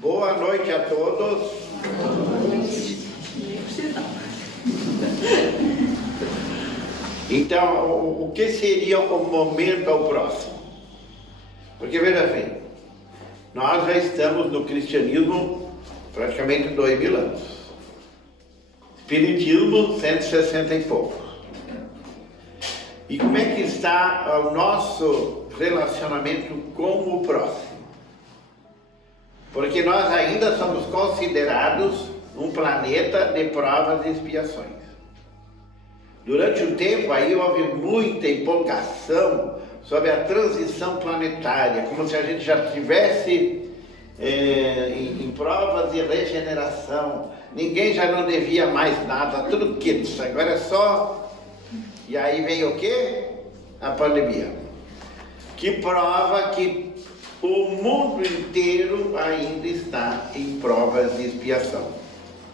Boa noite a todos. Então, o que seria o momento ao próximo? Porque veja bem, nós já estamos no cristianismo praticamente 2000 anos. Espiritismo, 160 e poucos. E como é que está o nosso relacionamento com o próximo? Porque nós ainda somos considerados um planeta de provas e expiações. Durante um tempo aí houve muita empolgação sobre a transição planetária, como se a gente já estivesse em provas de regeneração. Ninguém já não devia mais nada, tudo quieto, agora é só... E aí veio o quê? A pandemia. Que prova que o mundo inteiro ainda está em provas de expiação.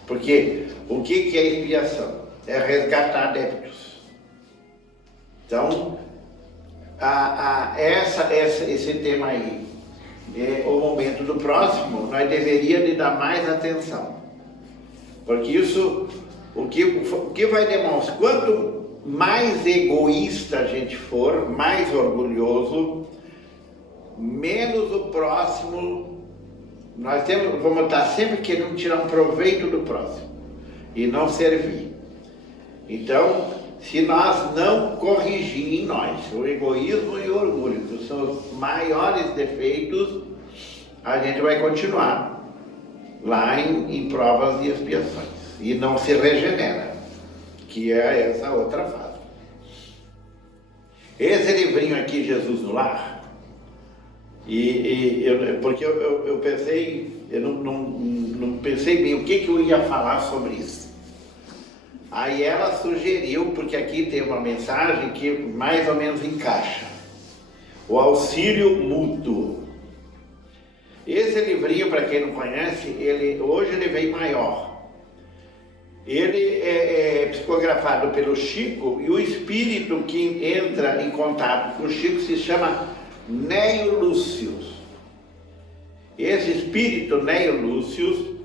Porque o que é expiação? É resgatar débitos. Então, esse tema aí, o momento do próximo, nós deveríamos dar mais atenção. Porque isso, o que vai demonstrar, quanto mais egoísta a gente for, mais orgulhoso, menos o próximo, vamos estar sempre querendo tirar um proveito do próximo e não servir. Então, se nós não corrigir em nós o egoísmo e o orgulho, que são os maiores defeitos, a gente vai continuar lá em provas e expiações e não se regenera, que é essa outra fase. Esse livrinho aqui, Jesus no Lar, porque eu pensei, eu não pensei bem o que eu ia falar sobre isso. Aí ela sugeriu, porque aqui tem uma mensagem que mais ou menos encaixa, o auxílio mútuo. Esse livrinho, para quem não conhece, hoje ele veio maior. Ele é psicografado pelo Chico, e o espírito que entra em contato com o Chico se chama Neio Lúcius. Esse espírito, Neio Lúcius,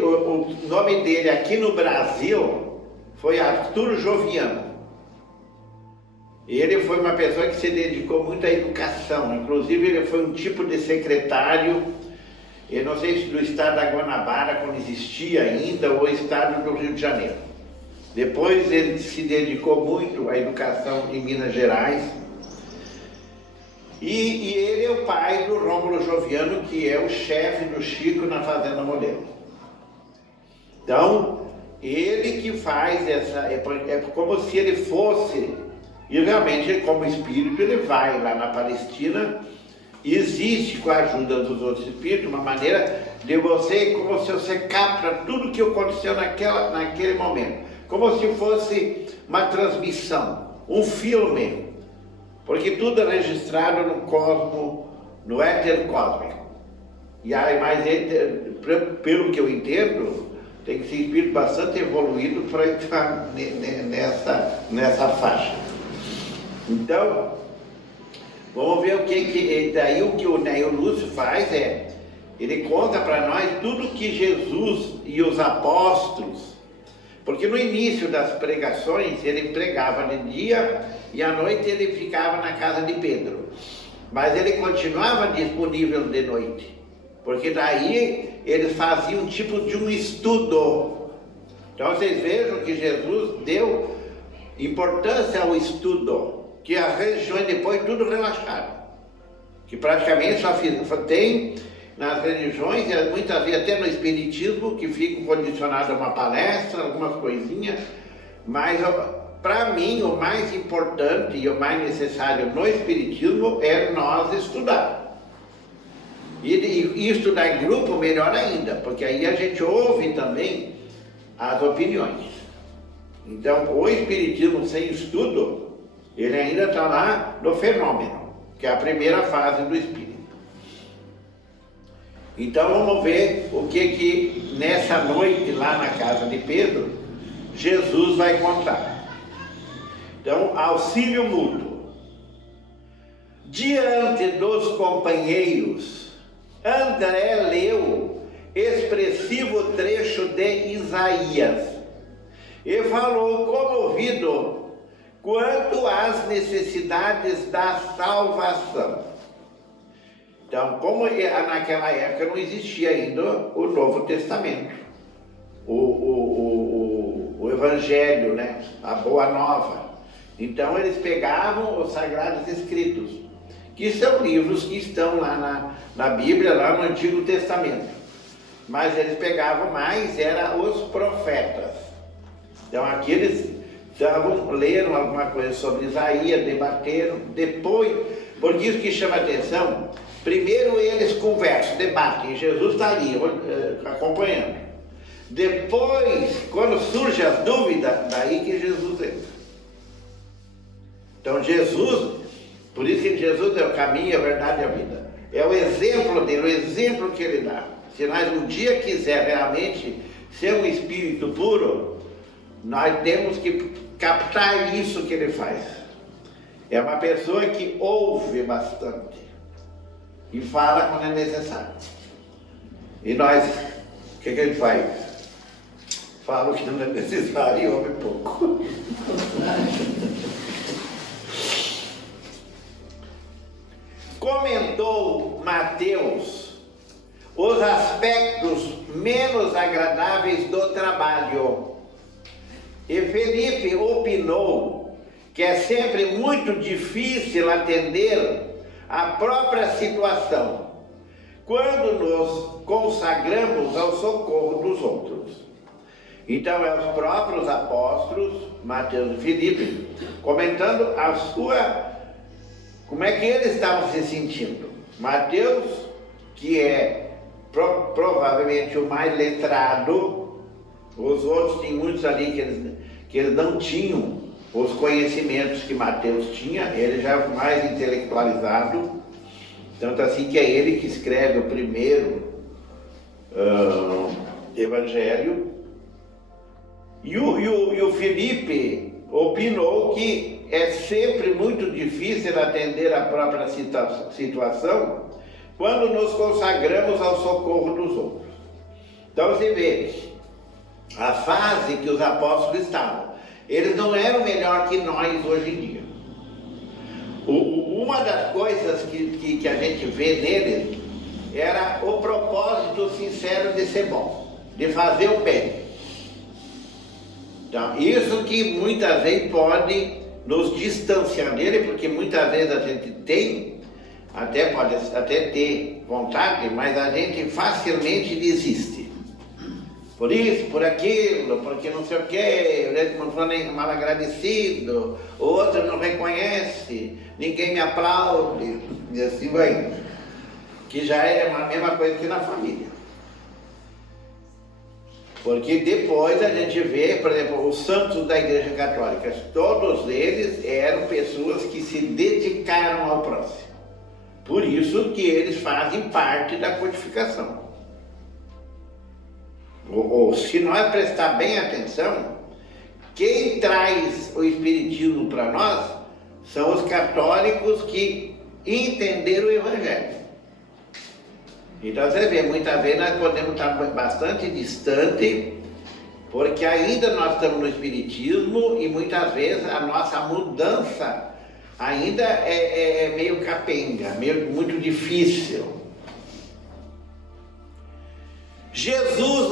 o nome dele aqui no Brasil foi Arthur Joviano. Ele foi uma pessoa que se dedicou muito à educação, inclusive ele foi um tipo de secretário, eu não sei se do estado da Guanabara, quando existia ainda, ou estado do Rio de Janeiro. Depois ele se dedicou muito à educação em Minas Gerais. E ele é o pai do Rômulo Joviano, que é o chefe do Chico na Fazenda Modelo. Então, ele que faz é como se ele fosse, e realmente como espírito ele vai lá na Palestina. Existe, com a ajuda dos outros espíritos, uma maneira de você, como se você capta tudo o que aconteceu naquele momento, como se fosse uma transmissão, um filme, porque tudo é registrado no cosmo, no éter cósmico. E aí, mas pelo que eu entendo, tem que ser espírito bastante evoluído para entrar nessa faixa. Então, vamos ver daí o que o Neio Lúcio faz ele conta para nós tudo que Jesus e os apóstolos, porque no início das pregações ele pregava de dia e à noite ele ficava na casa de Pedro, mas ele continuava disponível de noite, porque daí eles faziam um tipo de um estudo. Então vocês vejam que Jesus deu importância ao estudo, que as religiões depois tudo relaxaram, que praticamente só tem nas religiões, muitas vezes até no espiritismo, que fica condicionado a uma palestra, algumas coisinhas, mas para mim o mais importante e o mais necessário no espiritismo é nós estudar. E estudar em grupo melhor ainda, porque aí a gente ouve também as opiniões. Então o espiritismo sem estudo, ele ainda está lá no fenômeno, que é a primeira fase do espírito. Então vamos ver o que nessa noite lá na casa de Pedro, Jesus vai contar. Então, auxílio mútuo. Diante dos companheiros, André leu expressivo trecho de Isaías e falou comovido quanto às necessidades da salvação. Então, como naquela época não existia ainda o Novo Testamento, o Evangelho, né? A Boa Nova. Então eles pegavam os Sagrados Escritos, que são livros que estão lá na Bíblia, lá no Antigo Testamento. Mas eles pegavam mais, eram os profetas. Então aqui eles leram alguma coisa sobre Isaías, debateram, depois, por isso que chama atenção, primeiro eles conversam, debatem, Jesus está ali acompanhando. Depois, quando surge as dúvidas, daí que Jesus entra. Então Jesus, por isso que Jesus é o caminho, a verdade e a vida. É o exemplo dele, o exemplo que ele dá. Se nós um dia quiser realmente ser um espírito puro, nós temos que captar isso que ele faz. É uma pessoa que ouve bastante e fala quando é necessário. E nós, o que ele faz? Fala o que não é necessário e ouve pouco. Comentou Mateus os aspectos menos agradáveis do trabalho. E Felipe opinou que é sempre muito difícil atender à própria situação quando nos consagramos ao socorro dos outros. Então é os próprios apóstolos, Mateus e Felipe, comentando a sua, como é que eles estavam se sentindo. Mateus, que é provavelmente o mais letrado, os outros tem muitos ali que eles não tinham os conhecimentos que Mateus tinha, ele já é o mais intelectualizado, tanto assim que é ele que escreve o primeiro evangelho. E o Felipe opinou que é sempre muito difícil atender a própria situação quando nos consagramos ao socorro dos outros. Então você vê a fase que os apóstolos estavam. Eles não eram melhor que nós hoje em dia. Uma das coisas que a gente vê neles era o propósito sincero de ser bom, de fazer o bem. Então, isso que muitas vezes pode nos distanciar dele, porque muitas vezes a gente pode até ter vontade, mas a gente facilmente desiste. Por isso, por aquilo, porque não sei o quê, não sou nem mal agradecido, o outro não reconhece, ninguém me aplaude, e assim vai. Que já é a mesma coisa que na família. Porque depois a gente vê, por exemplo, os santos da Igreja Católica, todos eles eram pessoas que se dedicaram ao próximo. Por isso que eles fazem parte da codificação. Se nós prestar bem atenção, quem traz o Espiritismo para nós são os católicos que entenderam o Evangelho. Então você vê, muitas vezes nós podemos estar bastante distante, porque ainda nós estamos no Espiritismo e muitas vezes a nossa mudança ainda é meio capenga, muito difícil. Jesus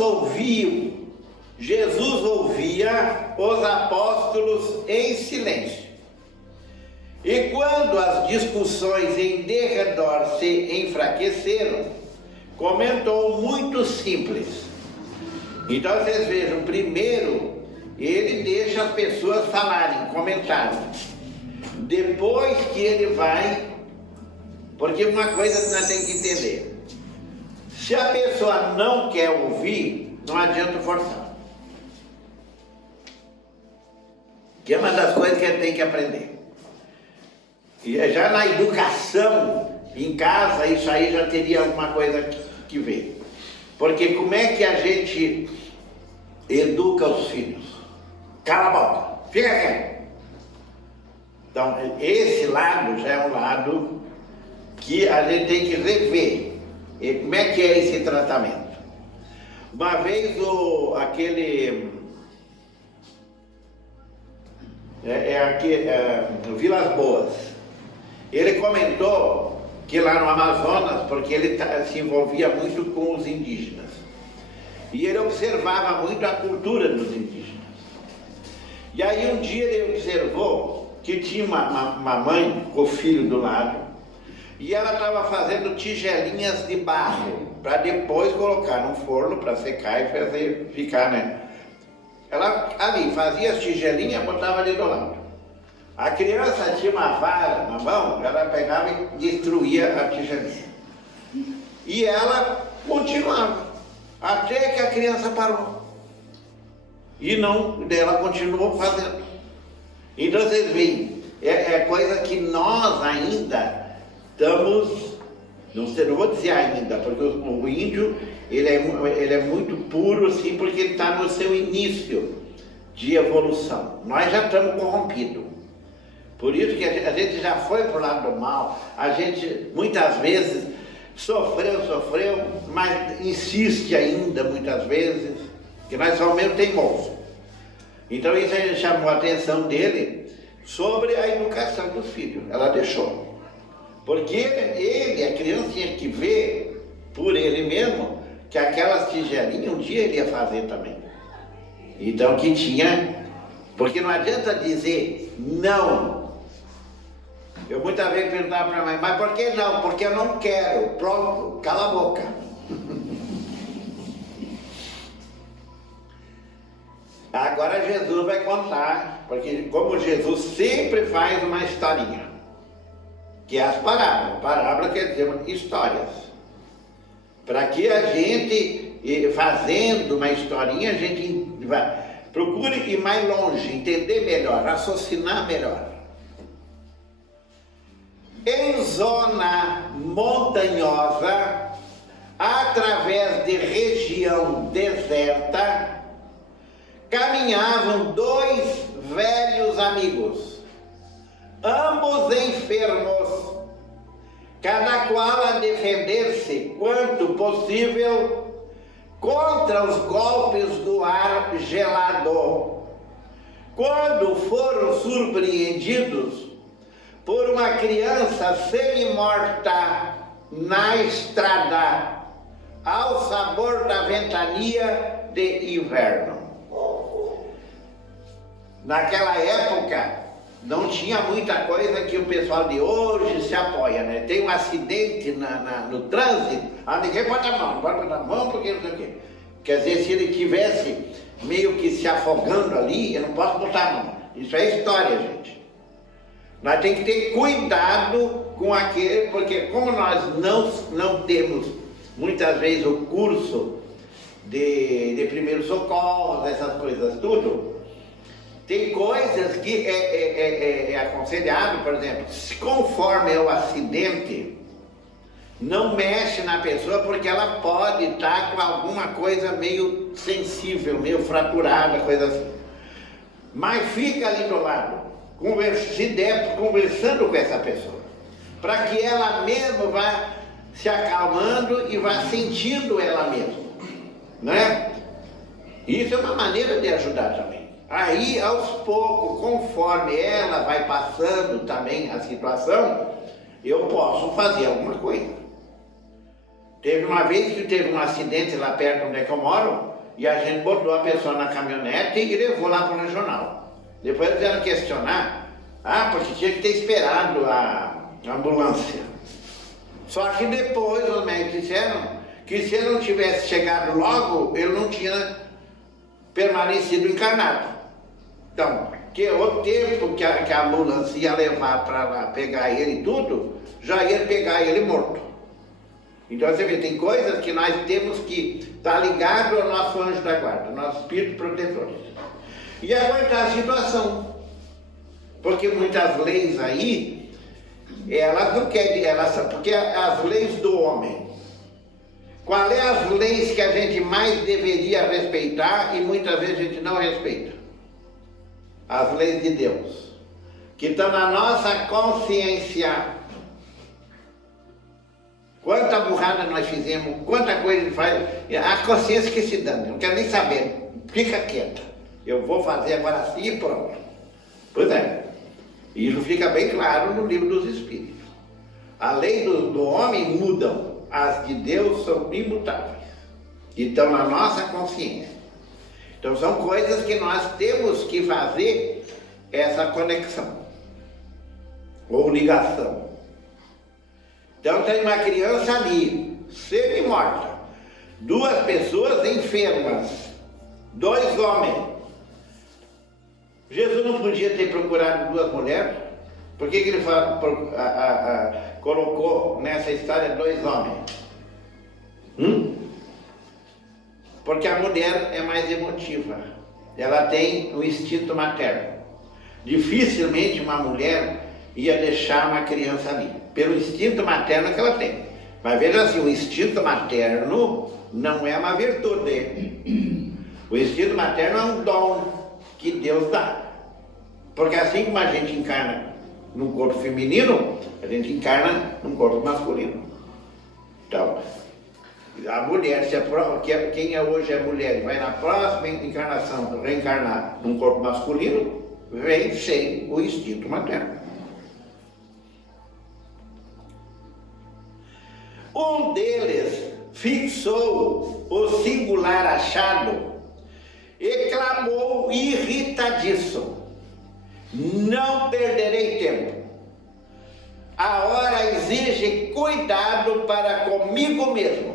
ouvia os apóstolos em silêncio. E quando as discussões em derredor se enfraqueceram, comentou muito simples. Então vocês vejam, primeiro ele deixa as pessoas falarem, comentarem. Depois que ele vai, porque uma coisa que nós temos que entender. Se a pessoa não quer ouvir, não adianta forçar. Que é uma das coisas que a gente tem que aprender. E já na educação, em casa, isso aí já teria alguma coisa que ver. Porque como é que a gente educa os filhos? Cala a boca, fica quieto. Então, esse lado já é um lado que a gente tem que rever. E como é que é esse tratamento? Uma vez o Vilas Boas, ele comentou que lá no Amazonas, porque ele se envolvia muito com os indígenas, e ele observava muito a cultura dos indígenas. E aí um dia ele observou que tinha uma mãe com o filho do lado, e ela estava fazendo tigelinhas de barro, para depois colocar no forno para secar e fazer ficar, né? Ela ali fazia as tigelinhas, botava ali do lado. A criança tinha uma vara na mão, ela pegava e destruía a tigelinha. E ela continuava, até que a criança parou. E não, ela continuou fazendo. Então vocês veem, é coisa que nós ainda estamos, não vou dizer ainda, porque o índio ele é muito puro, sim, porque ele está no seu início de evolução. Nós já estamos corrompidos. Por isso que a gente já foi para o lado do mal, a gente muitas vezes sofreu, mas insiste ainda muitas vezes, que nós somos meio teimosos. Então isso aí chamou a atenção dele sobre a educação dos filhos, ela deixou. Porque a criança tinha que ver por ele mesmo que aquelas tigelinhas um dia ele ia fazer também. Então que tinha, porque não adianta dizer não. Eu muitas vezes perguntava para a mãe, mas por que não? Porque eu não quero. Pronto, cala a boca. Agora Jesus vai contar, porque como Jesus sempre faz uma historinha, que é as parábolas. Parábola quer dizer histórias. Para que a gente, fazendo uma historinha, a gente procure ir mais longe, entender melhor, raciocinar melhor. Em zona montanhosa, através de região deserta, caminhavam dois velhos amigos, ambos enfermos, cada qual a defender-se quanto possível contra os golpes do ar gelado. Quando foram surpreendidos por uma criança semi-morta na estrada, ao sabor da ventania de inverno. Naquela época, não tinha muita coisa que o pessoal de hoje se apoia, né? Tem um acidente no trânsito, ninguém bota a mão, não pode botar a mão porque não sei o quê. Quer dizer, se ele estivesse meio que se afogando ali, eu não posso botar a mão. Isso é história, gente. Nós temos que ter cuidado com aquele, porque como nós não temos muitas vezes o curso de primeiros socorros, essas coisas tudo, tem coisas que é aconselhável, por exemplo, conforme é o acidente, não mexe na pessoa porque ela pode estar com alguma coisa meio sensível, meio fraturada, coisa assim. Mas fica ali do lado, se der, conversando com essa pessoa, para que ela mesma vá se acalmando e vá sentindo ela mesma, né? Isso é uma maneira de ajudar também. Aí, aos poucos, conforme ela vai passando também a situação, eu posso fazer alguma coisa. Teve uma vez que teve um acidente lá perto onde é que eu moro, e a gente botou a pessoa na caminhonete e levou lá para o regional. Depois eles vieram questionar, porque tinha que ter esperado a ambulância. Só que depois os médicos disseram que se ele não tivesse chegado logo, ele não tinha permanecido encarnado. Então, que o tempo que a ambulância ia levar para lá pegar ele e tudo, já ia pegar ele morto. Então você vê, tem coisas que nós temos que estar ligado ao nosso anjo da guarda, nosso espírito protetor. E aguentar a situação. Porque muitas leis aí, elas não querem, porque as leis do homem. Qual é as leis que a gente mais deveria respeitar e muitas vezes a gente não respeita? As leis de Deus, que estão na nossa consciência. Quantas quanta burrada nós fizemos, quanta coisa ele faz, a consciência que se dane, não quero nem saber, fica quieta. Eu vou fazer agora assim e pronto. Pois é, isso fica bem claro no livro dos Espíritos. A lei do homem mudam, as de Deus são imutáveis. E estão na nossa consciência. Então são coisas que nós temos que fazer essa conexão ou ligação. Então tem uma criança ali, semi-morta, 2 pessoas enfermas, 2 homens. Jesus não podia ter procurado 2 mulheres? Por que ele colocou nessa história 2 homens? Porque a mulher é mais emotiva, ela tem o instinto materno. Dificilmente uma mulher ia deixar uma criança ali, pelo instinto materno que ela tem. Mas veja assim, o instinto materno não é uma virtude. O instinto materno é um dom que Deus dá. Porque assim como a gente encarna num corpo feminino, a gente encarna num corpo masculino. Então, a mulher, quem hoje é mulher e vai na próxima encarnação reencarnar num corpo masculino, vem sem o instinto materno. Um deles fixou o singular achado e clamou irritadíssimo: não perderei tempo. A hora exige cuidado para comigo mesmo.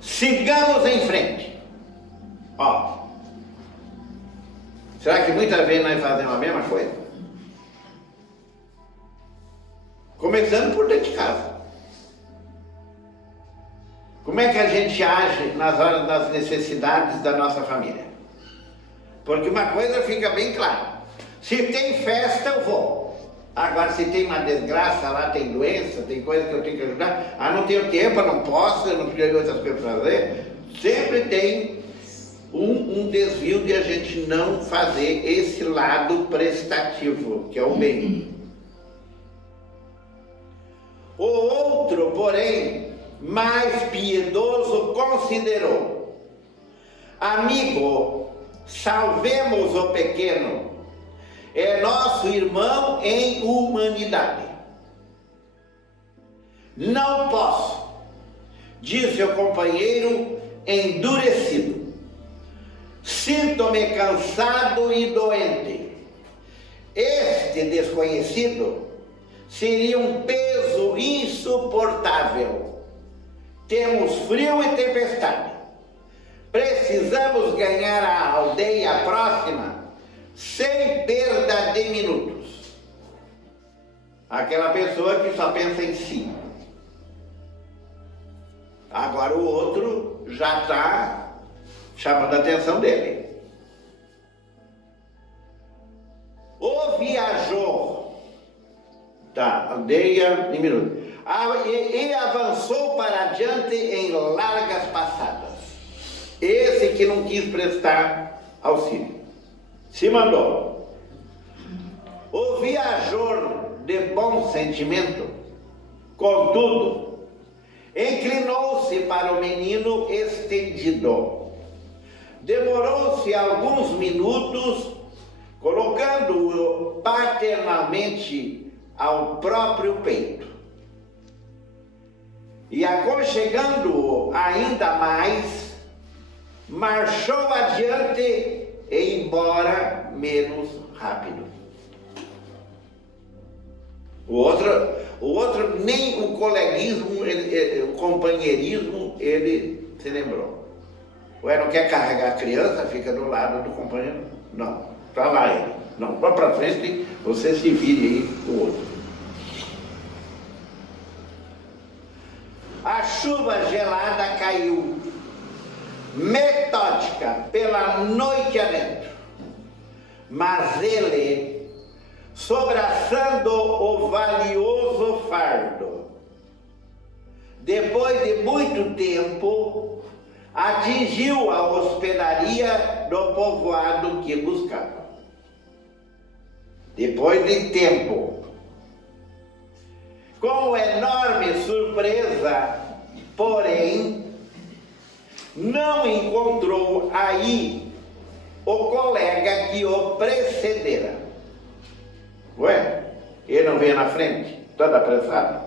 Sigamos em frente. Ó, será que muitas vezes nós fazemos a mesma coisa? Começando por dentro de casa. Como é que a gente age nas horas das necessidades da nossa família? Porque uma coisa fica bem clara: se tem festa, eu vou. Agora, se tem uma desgraça lá, tem doença, tem coisa que eu tenho que ajudar, não tenho tempo, eu não posso, eu não tenho outras coisas para fazer, sempre tem um desvio de a gente não fazer esse lado prestativo, que é o bem. O outro, porém, mais piedoso, considerou: amigo, salvemos o pequeno, é nosso irmão em humanidade. Não posso, disse o companheiro endurecido. Sinto-me cansado e doente. Este desconhecido seria um peso insuportável. Temos frio e tempestade. Precisamos ganhar a aldeia próxima sem perda de minutos. Aquela pessoa que só pensa em si. Agora o outro já está chamando a atenção dele. O viajou da aldeia em minutos e avançou para adiante em largas passadas. Esse que não quis prestar auxílio se mandou. O viajor de bom sentimento, contudo, inclinou-se para o menino estendido. Demorou-se alguns minutos, colocando-o paternalmente ao próprio peito. E aconchegando-o ainda mais, marchou adiante e embora menos rápido. O outro nem o coleguismo, o companheirismo, ele se lembrou. Ué, não quer carregar a criança, fica do lado do companheiro? Não, está lá ele. Não, vá para frente, você se vire aí do outro. A chuva gelada caiu, metódica, pela noite adentro, mas ele, sobraçando o valioso fardo, depois de muito tempo, atingiu a hospedaria do povoado que buscava. Depois de tempo, com enorme surpresa, porém, não encontrou aí o colega que o precedera. Ué, ele não veio na frente, todo apressado?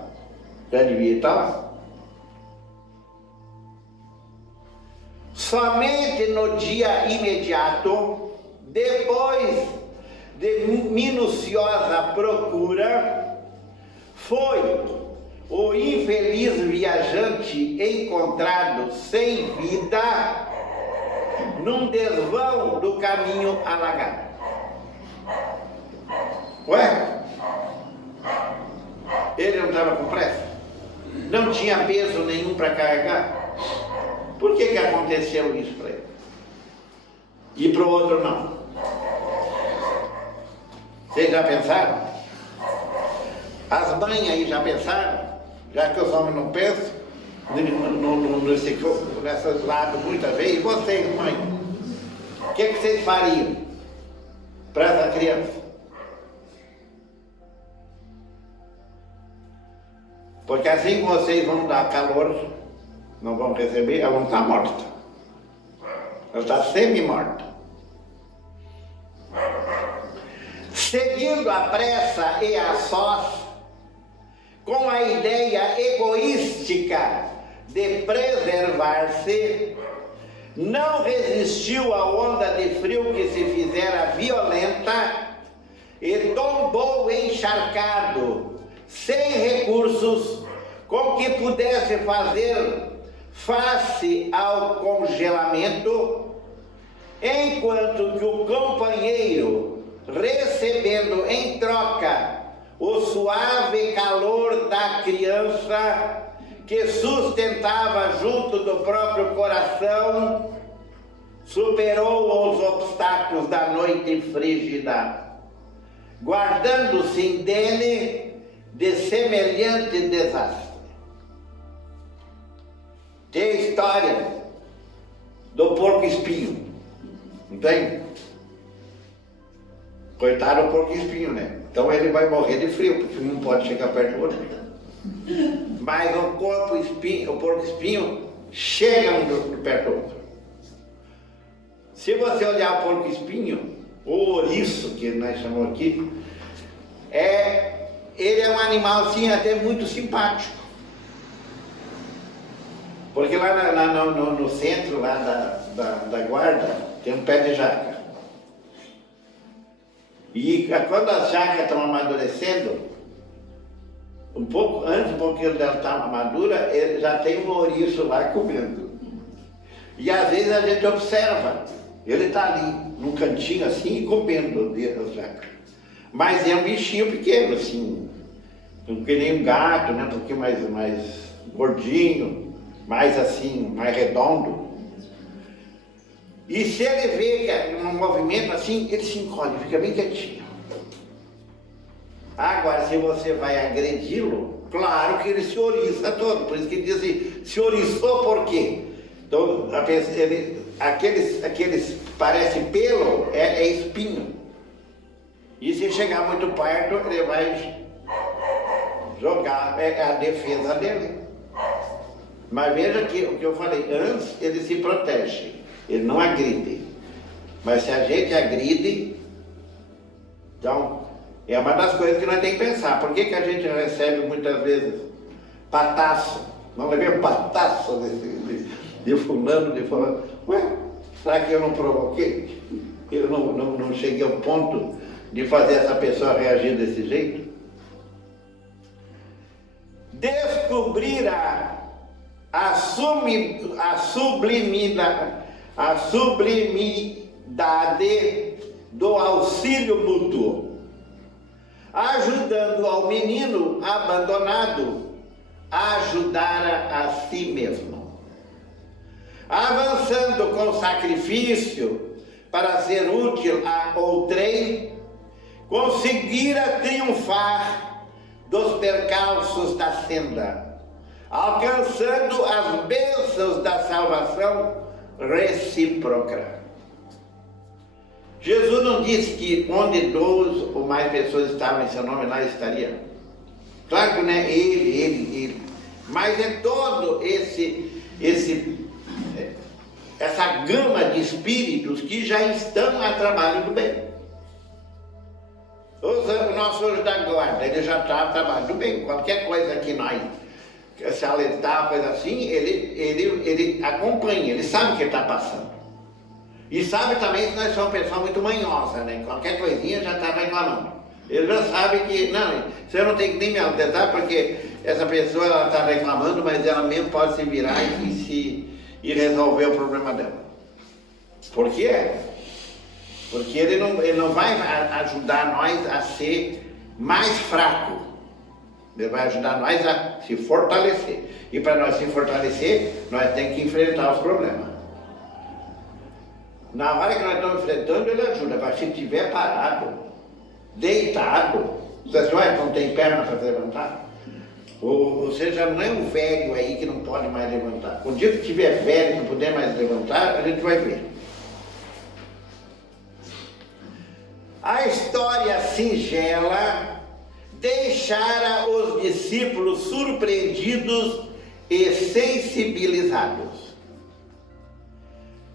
Já devia estar lá. Somente no dia imediato, depois de minuciosa procura, foi o infeliz viajante encontrado sem vida num desvão do caminho alagado. Ué? Ele não estava com pressa? Não tinha peso nenhum para carregar? Por que aconteceu isso para ele? E para o outro não? Vocês já pensaram? As mães aí já pensaram? Já que os homens não pensam, nessas lados muitas vezes, e vocês, mãe? O que vocês fariam para essa criança? Porque assim que vocês vão dar calor, não vão receber, ela não está morta. Ela está semi-morta. Seguindo a pressa e a sós, com a ideia egoística de preservar-se, não resistiu à onda de frio que se fizera violenta e tombou encharcado, sem recursos com que pudesse fazer face ao congelamento, enquanto que o companheiro, recebendo em troca o suave calor da criança que sustentava junto do próprio coração, superou os obstáculos da noite frígida, guardando-se indene de semelhante desastre. Tem a história do porco-espinho, não tem? Coitado do porco-espinho, né? Então ele vai morrer de frio, porque não pode chegar perto do outro. Mas o porco-espinho chega um perto do outro. Se você olhar o porco-espinho, ou ouriço, que nós chamamos aqui, ele é um animal assim até muito simpático. Porque lá no centro lá da guarda tem um pé de jaca. E quando as jacas estão amadurecendo, um pouco dela estar madura, ele já tem um ouriço lá comendo. E às vezes a gente observa, ele está ali, num cantinho assim, comendo as jacas. Mas é um bichinho pequeno, assim, que nem um gato, né? Um pouquinho mais gordinho, mais assim, mais redondo. E se ele vê que é um movimento assim, ele se encolhe, fica bem quietinho. Agora, se você vai agredi-lo, claro que ele se ouriça todo. Por isso que ele diz assim, se ouriçou por quê? Então, aqueles parece pelo, é espinho. E se chegar muito perto, ele vai jogar, é a defesa dele. Mas veja que o que eu falei, antes ele se protege, ele não agride. Mas se a gente agride, então é uma das coisas que nós temos que pensar. Por que a gente recebe muitas vezes pataço? Não levei pataço de fulano, de fulano. Ué, será que eu não provoquei? Eu não cheguei ao ponto de fazer essa pessoa reagir desse jeito? Descobrirá a sublimidade do auxílio mútuo, ajudando ao menino abandonado a ajudar a si mesmo, avançando com sacrifício para ser útil a outrem, conseguira triunfar dos percalços da senda, alcançando as bênçãos da salvação recíproca. Jesus não disse que onde 2 ou mais pessoas estavam em seu nome, lá estaria. Claro que não é ele mas é todo essa gama de espíritos que já estão a trabalho do bem. O nosso anjo da guarda, ele já está a trabalho do bem. Qualquer coisa que nós se alertar, coisa assim, ele acompanha, ele sabe o que está passando. E sabe também que nós somos uma pessoa muito manhosa, né? Qualquer coisinha já está reclamando. Ele já sabe que, não, você não tem que nem me alertar, porque essa pessoa está reclamando, mas ela mesmo pode se virar e resolver o problema dela. Por quê? Porque ele não vai ajudar nós a ser mais fraco. Ele vai ajudar nós a se fortalecer. E para nós se fortalecer, nós temos que enfrentar os problemas. Na hora que nós estamos enfrentando, ele ajuda. Mas se estiver parado, deitado, você não tem perna para levantar? Ou você já não é um velho aí que não pode mais levantar. O dia que estiver velho e não puder mais levantar, a gente vai ver. A história singela deixara os discípulos surpreendidos e sensibilizados.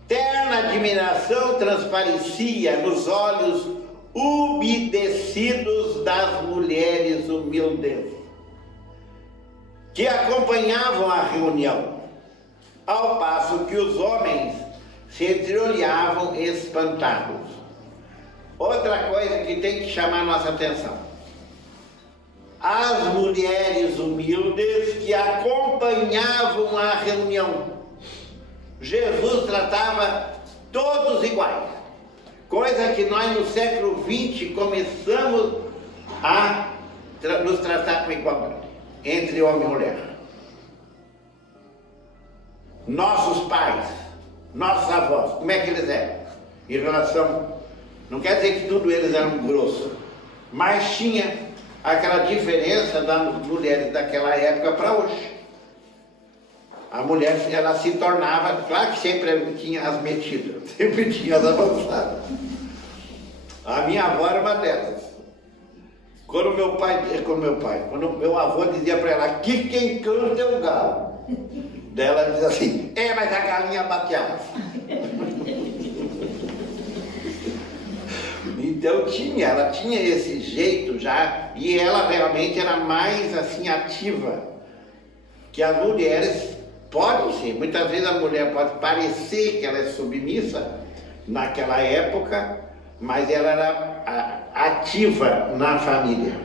Terna admiração transparecia nos olhos umedecidos das mulheres humildes que acompanhavam a reunião, ao passo que os homens se entreolhavam espantados. Outra coisa que tem que chamar nossa atenção: as mulheres humildes que acompanhavam a reunião. Jesus tratava todos iguais, coisa que nós no século XX começamos a nos tratar com igualdade, entre homem e mulher. Nossos pais, nossos avós, como é que eles eram? Em relação, não quer dizer que tudo eles eram grossos, mas tinha aquela diferença das mulheres daquela época para hoje. A mulher, ela se tornava, claro que sempre tinha as metidas, sempre tinha as avançadas. A minha avó era uma delas. Quando meu avô dizia para ela, que quem canta é o galo. Daí ela dizia assim, mas a galinha bateava. Então ela tinha esse jeito já, e ela realmente era mais assim ativa que as mulheres podem ser. Muitas vezes a mulher pode parecer que ela é submissa naquela época, mas ela era ativa na família.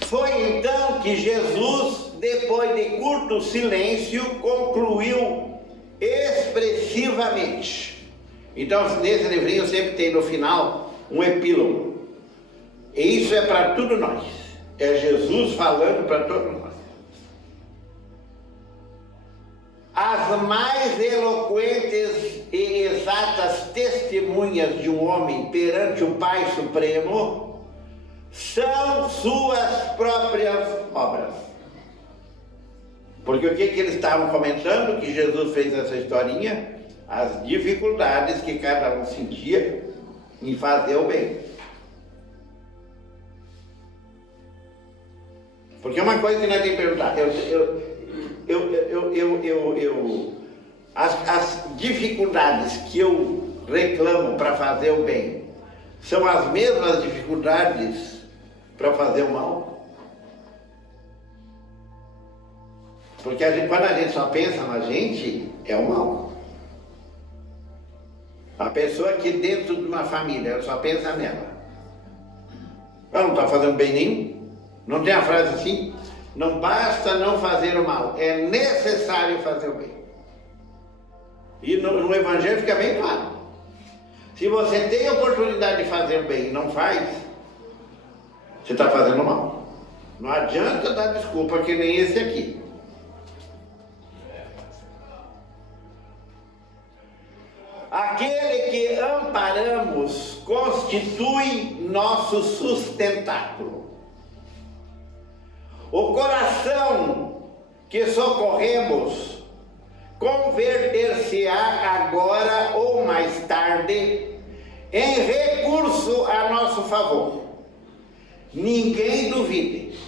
Foi então que Jesus, depois de curto silêncio, concluiu expressivamente. Então, nesse livrinho sempre tem no final um epílogo. E isso é para todos nós. É Jesus falando para todos nós. As mais eloquentes e exatas testemunhas de um homem perante o Pai Supremo são suas próprias obras. Porque o que eles estavam comentando, que Jesus fez essa historinha? As dificuldades que cada um sentia em fazer o bem. Porque uma coisa que nós temos que perguntar, as dificuldades que eu reclamo para fazer o bem são as mesmas dificuldades para fazer o mal? Porque quando a gente só pensa na gente, é o mal. A pessoa que dentro de uma família, ela só pensa nela. Ela não está fazendo bem nenhum. Não tem a frase assim? Não basta não fazer o mal, é necessário fazer o bem. E no Evangelho fica bem claro. Se você tem a oportunidade de fazer o bem e não faz, você está fazendo mal. Não adianta dar desculpa que nem esse aqui. Aquele que amparamos constitui nosso sustentáculo. O coração que socorremos converter-se-á agora ou mais tarde em recurso a nosso favor, ninguém duvide.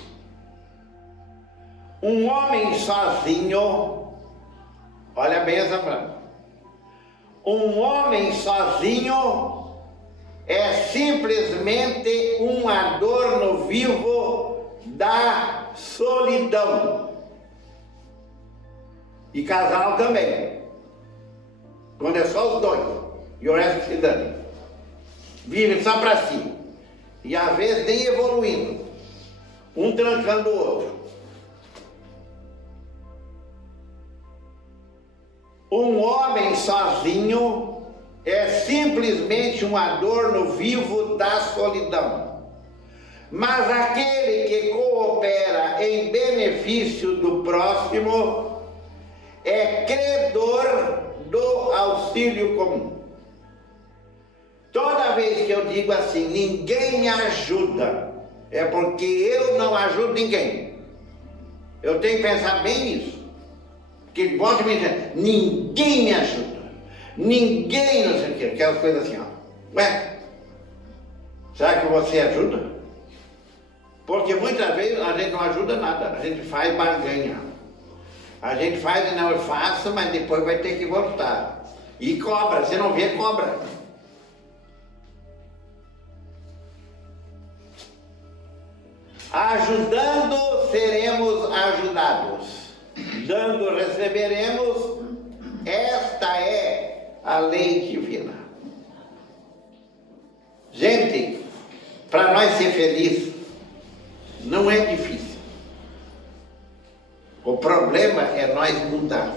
Um homem sozinho, olha bem essa frase, um homem sozinho é simplesmente um adorno vivo da solidão. E casal também, quando é só os dois e o resto se dane, vive só para si e às vezes nem evoluindo, um trancando o outro. Um homem sozinho é simplesmente um adorno vivo da solidão. Mas aquele que coopera em benefício do próximo é credor do auxílio comum. Toda vez que eu digo assim, ninguém me ajuda, é porque eu não ajudo ninguém. Eu tenho que pensar bem nisso. Porque pode me dizer, ninguém me ajuda, ninguém não sei o que, aquelas coisas assim, ó. Ué, será que você ajuda? Porque muitas vezes a gente não ajuda nada, a gente faz barganha. A gente faz e não faça, mas depois vai ter que voltar. E cobra, você não vê, cobra. Ajudando, seremos ajudados. Dando, receberemos. Esta é a lei divina. Gente, para nós ser felizes, não é difícil. O problema é nós mudar.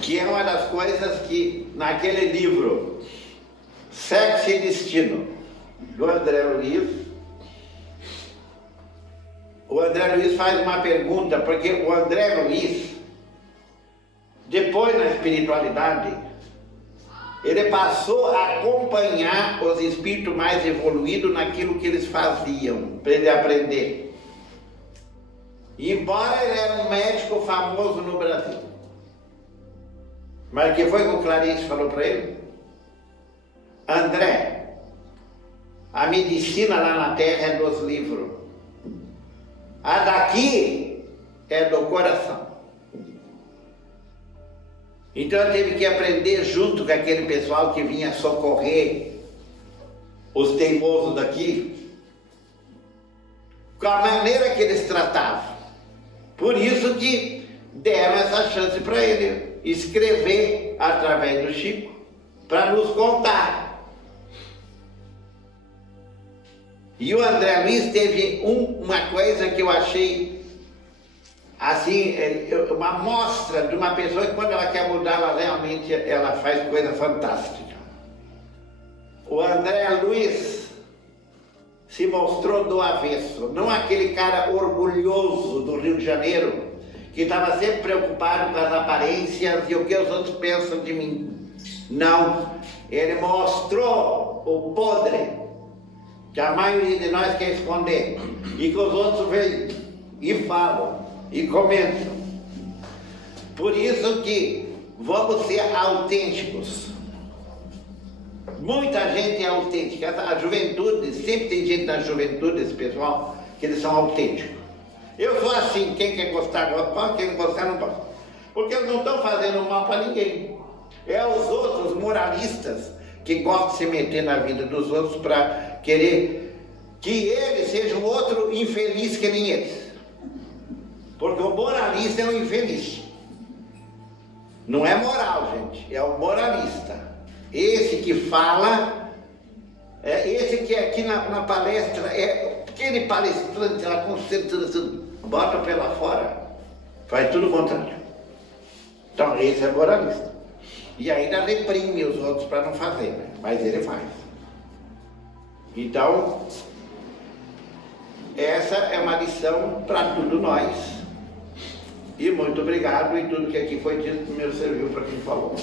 Que é uma das coisas que, naquele livro, Sexo e Destino, do André Luiz, o André Luiz faz uma pergunta, porque o André Luiz, depois na espiritualidade, ele passou a acompanhar os espíritos mais evoluídos naquilo que eles faziam, para ele aprender. Embora ele era um médico famoso no Brasil. Mas o que foi que o Clarice falou para ele? André, a medicina lá na Terra é dos livros. A daqui é do coração. Então eu teve que aprender junto com aquele pessoal que vinha socorrer os teimosos daqui, com a maneira que eles tratavam. Por isso que deram essa chance para ele escrever através do Chico, para nos contar. E o André Luiz teve uma coisa que eu achei assim, uma amostra de uma pessoa que quando ela quer mudar, ela realmente ela faz coisa fantástica. O André Luiz se mostrou do avesso, não aquele cara orgulhoso do Rio de Janeiro, que estava sempre preocupado com as aparências e o que os outros pensam de mim. Não, ele mostrou o podre, que a maioria de nós quer esconder, e que os outros veem e falam e comentam. Por isso que vamos ser autênticos. Muita gente é autêntica. A juventude, sempre tem gente na juventude, esse pessoal, que eles são autênticos. Eu sou assim, quem quer gostar, gosta, quem não gostar, não pode. Porque eles não estão fazendo mal para ninguém. É os outros moralistas que gostam de se meter na vida dos outros para querer que eles sejam outro infeliz que nem eles. Porque o moralista é um infeliz. Não é moral, gente, é o moralista. Esse que fala, esse que aqui na palestra, é aquele palestrante lá com certeza, bota pela fora, faz tudo o contrário. Então esse é moralista. E ainda reprime os outros para não fazer, né? Mas ele faz. Então, essa é uma lição para tudo nós. E muito obrigado, e tudo que aqui foi dito me serviu para quem falou.